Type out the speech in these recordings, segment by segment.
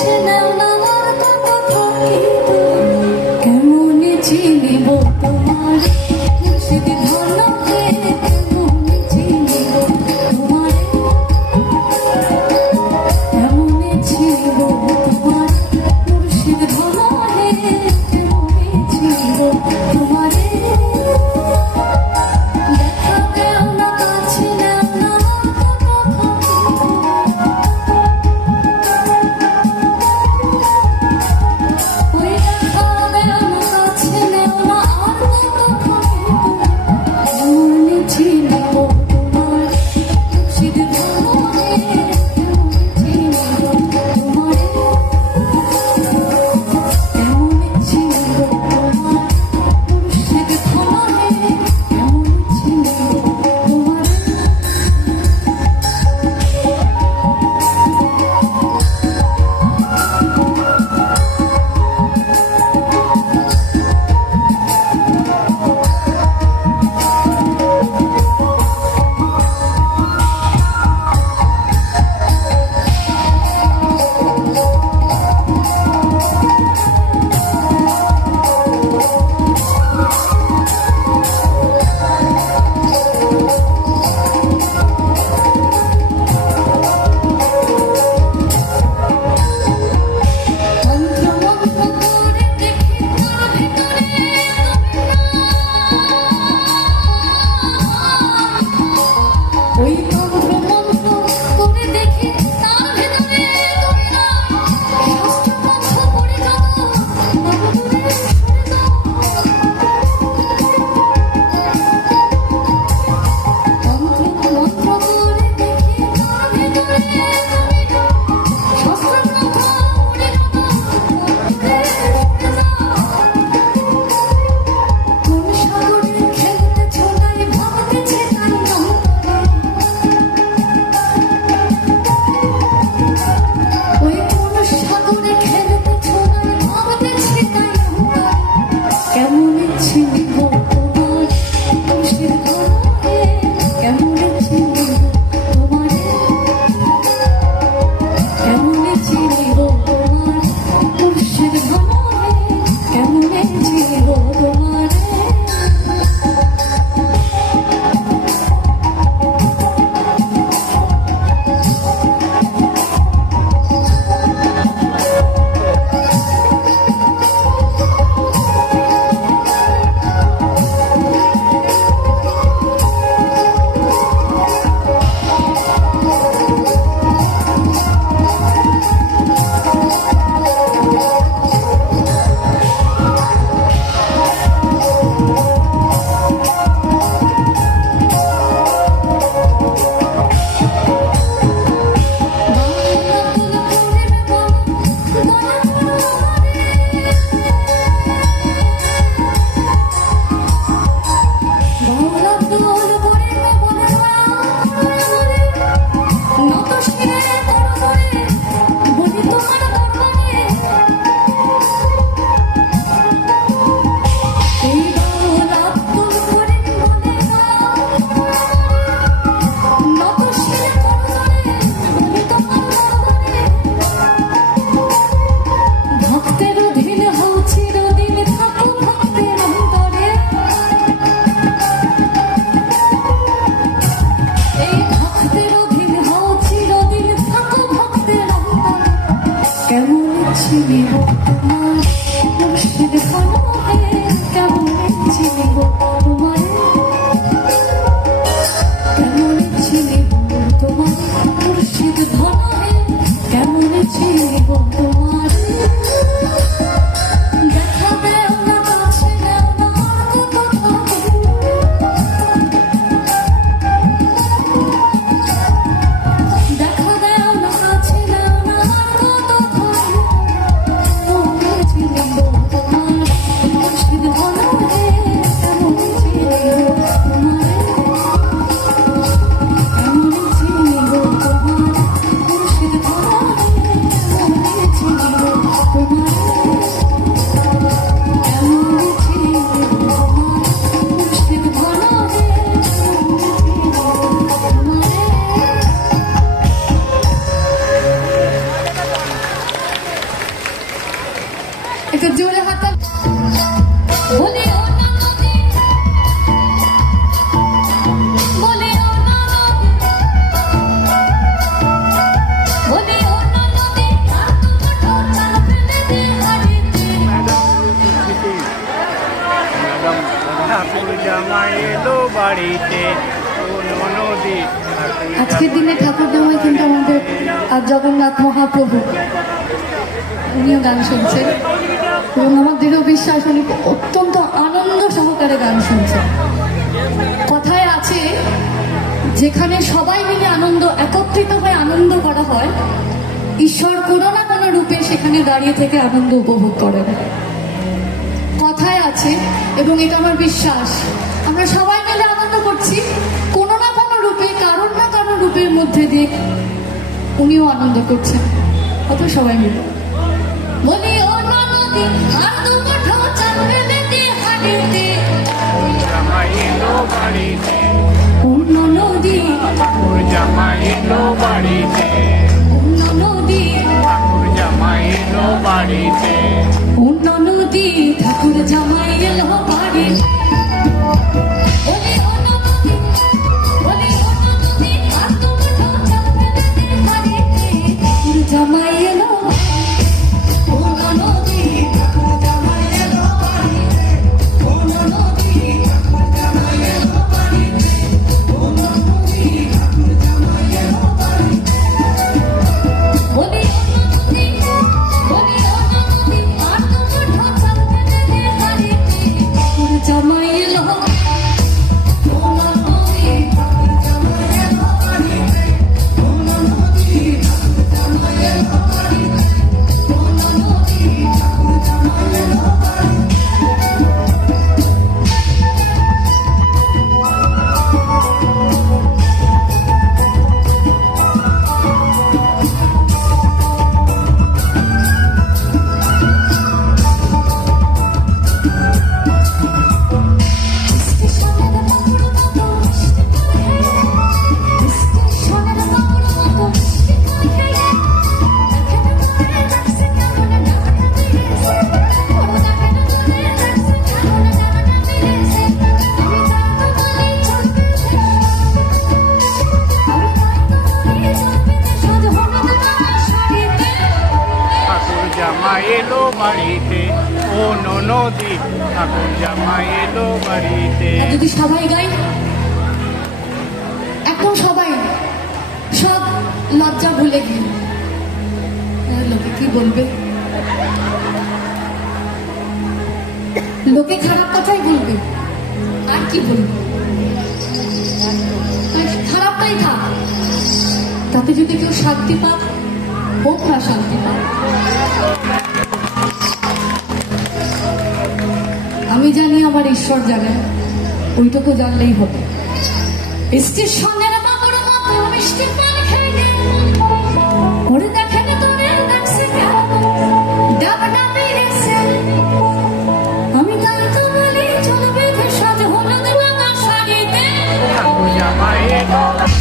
te não আজকের দিনে ঠাকুর জামাই কিন্তু আমাদের আর জগন্নাথ মহাপ্রভু, উনিও গান শুনছেন। এবং আমার দৃঢ় বিশ্বাস, উনি অত্যন্ত আনন্দ সহকারে গান শুনছেন। কথায় আছে, যেখানে সবাই মিলে আনন্দ, একত্রিত হয়ে আনন্দ করা হয়, ঈশ্বর কোনো না কোনো রূপে সেখানে দাঁড়িয়ে থেকে আনন্দ উপভোগ করেন। কথায় আছে, এবং এটা আমার বিশ্বাস আমরা সবাই মিলে আনন্দ করছি। কোনো না কোনো রূপে, কারোর না কারোর রূপের মধ্যে দিয়ে উনিও আনন্দ করছেন। কত সবাই মিলে। নদী জামাই জামাই নদী ঠাকুর জামাই এলো বাড়িতে। লোকে খারাপ কথাই বলবে। আর কি বলবে? খারাপটাই থাক। তাতে যদি কেউ শান্তি পাক হোক না শান্তি পাক। আমি জানি আমার ঈশ্বর জানে, ওইটুকু জানলেই হবে। স্টেশনের বাবুর মতো মিষ্টি পান দেখেন তোরে রেছে ঠাকুর জামাই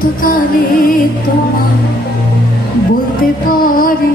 বসন্তকালে তোমার বলতে পারি।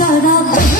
shut up.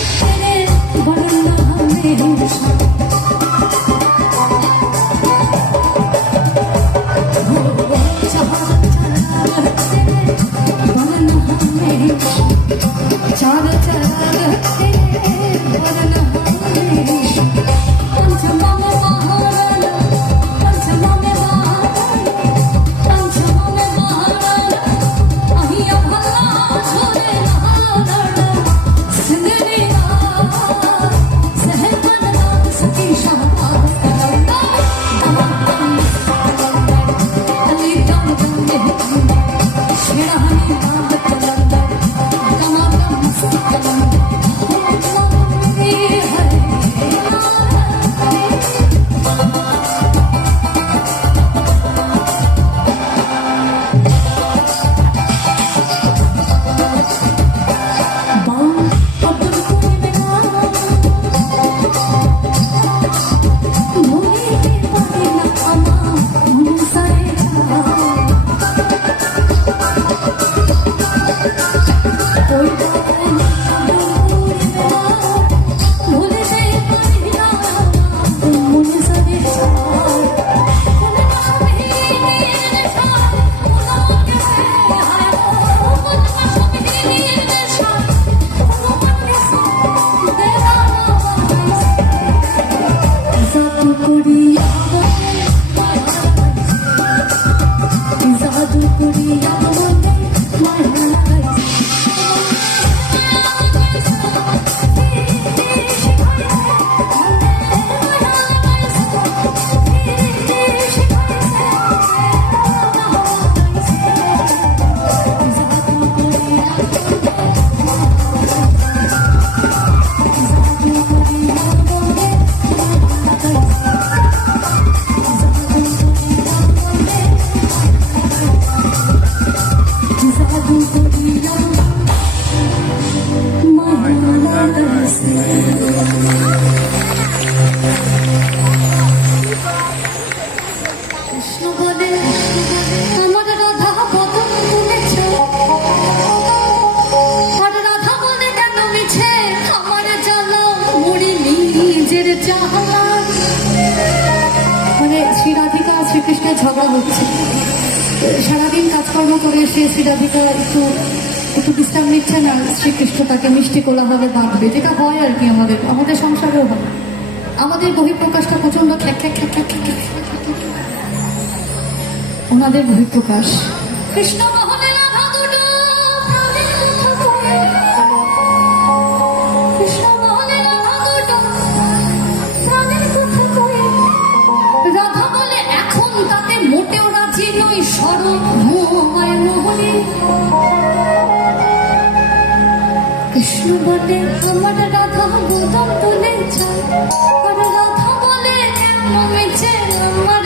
একটু বিশ্রাম নিচ্ছে না শ্রীকৃষ্ণ তাকে মিষ্টি কোলাভাবে বাঁধবে। যেটা হয় আর কি আমাদের আমাদের সংসারেও হয়। আমাদের বহিঃপ্রকাশটা প্রচণ্ড খ্যাক খ্যাক খ্যাক খ্যাক খ্যাক ওনাদের বহিঃপ্রকাশ। কৃষ্ণ মোটেও রাজি নই সরল মোহমায় মোহনী যুবতে আমার রাধা বুদম তুলেছ আর রাধা বলে কেমন আমার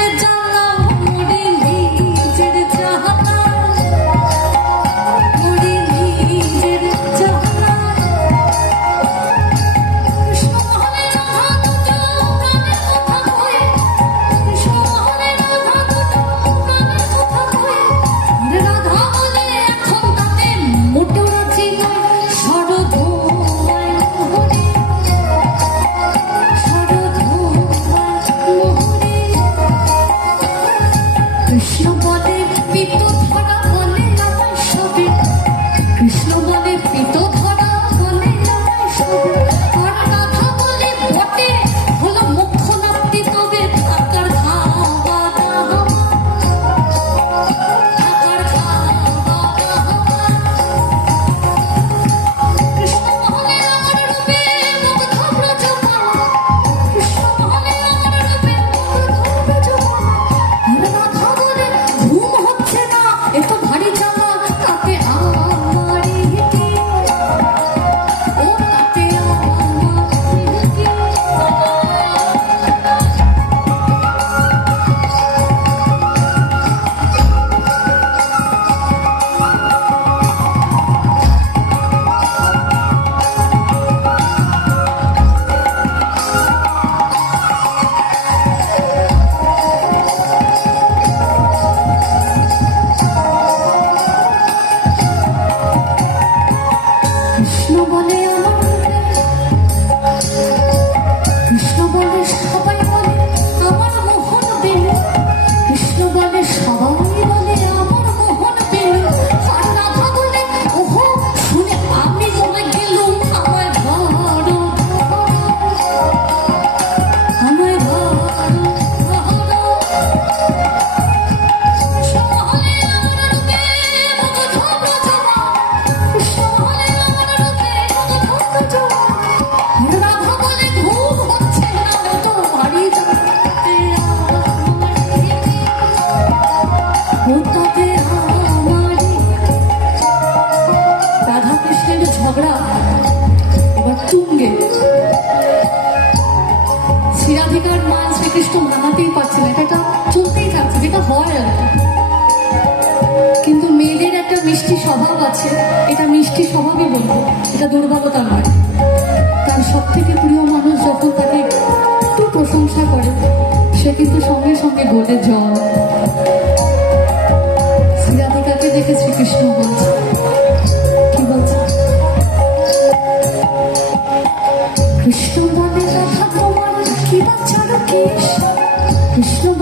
কৃষ্ণ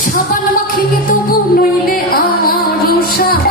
সাবান মাখিবে তবু নইলে আর সাবান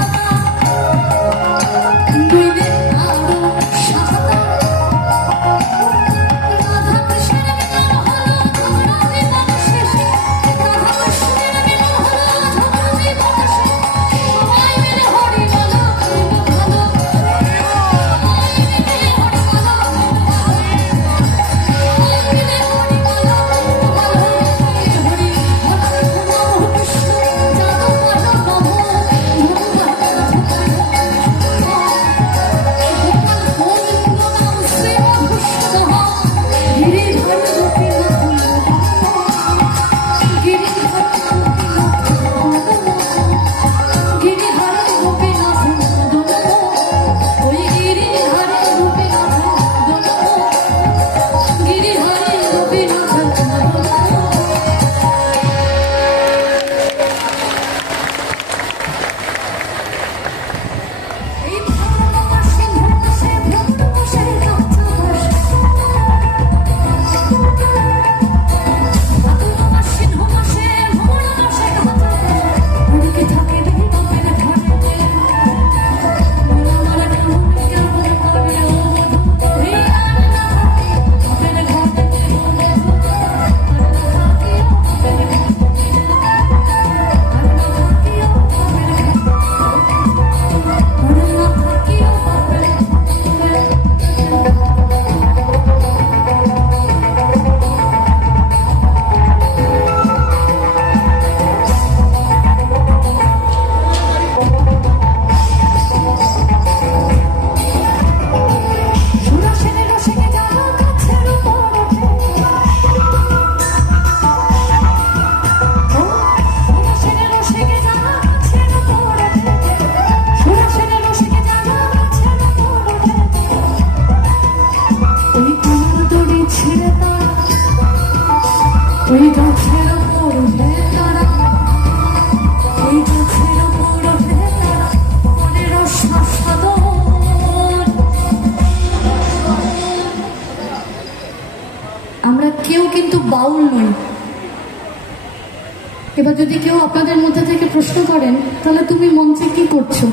যদি কেউ আপনাদের মধ্যে থেকে প্রশ্ন করেন, তাহলে তুমি মঞ্চে কি করছ?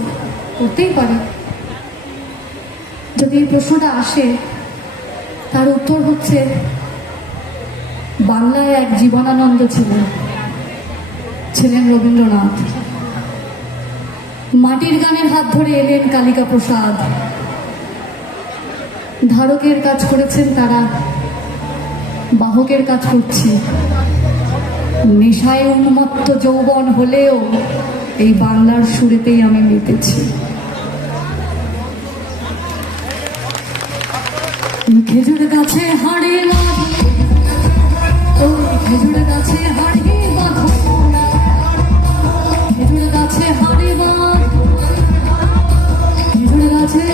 করতেই পারে। যদি এই প্রশ্নটা আসে, তার উত্তর হচ্ছে, বাংলায় এক জীবনানন্দ ছিলেন। ছিলেন রবীন্দ্রনাথ। মাটির গানের হাত ধরে এলেন কালিকা প্রসাদ ধারকের কাজ করেছেন তারা। বাহকের কাজ করছি। নেশায় উন্মত্ত যৌবন হলেও এই বাংলার সুরেতেই আমি মেতেছি। খেজুর গাছে হাড়ে খেজুর গাছে হাড়ে খেজুর গাছে হাড়ে খেজুর গাছে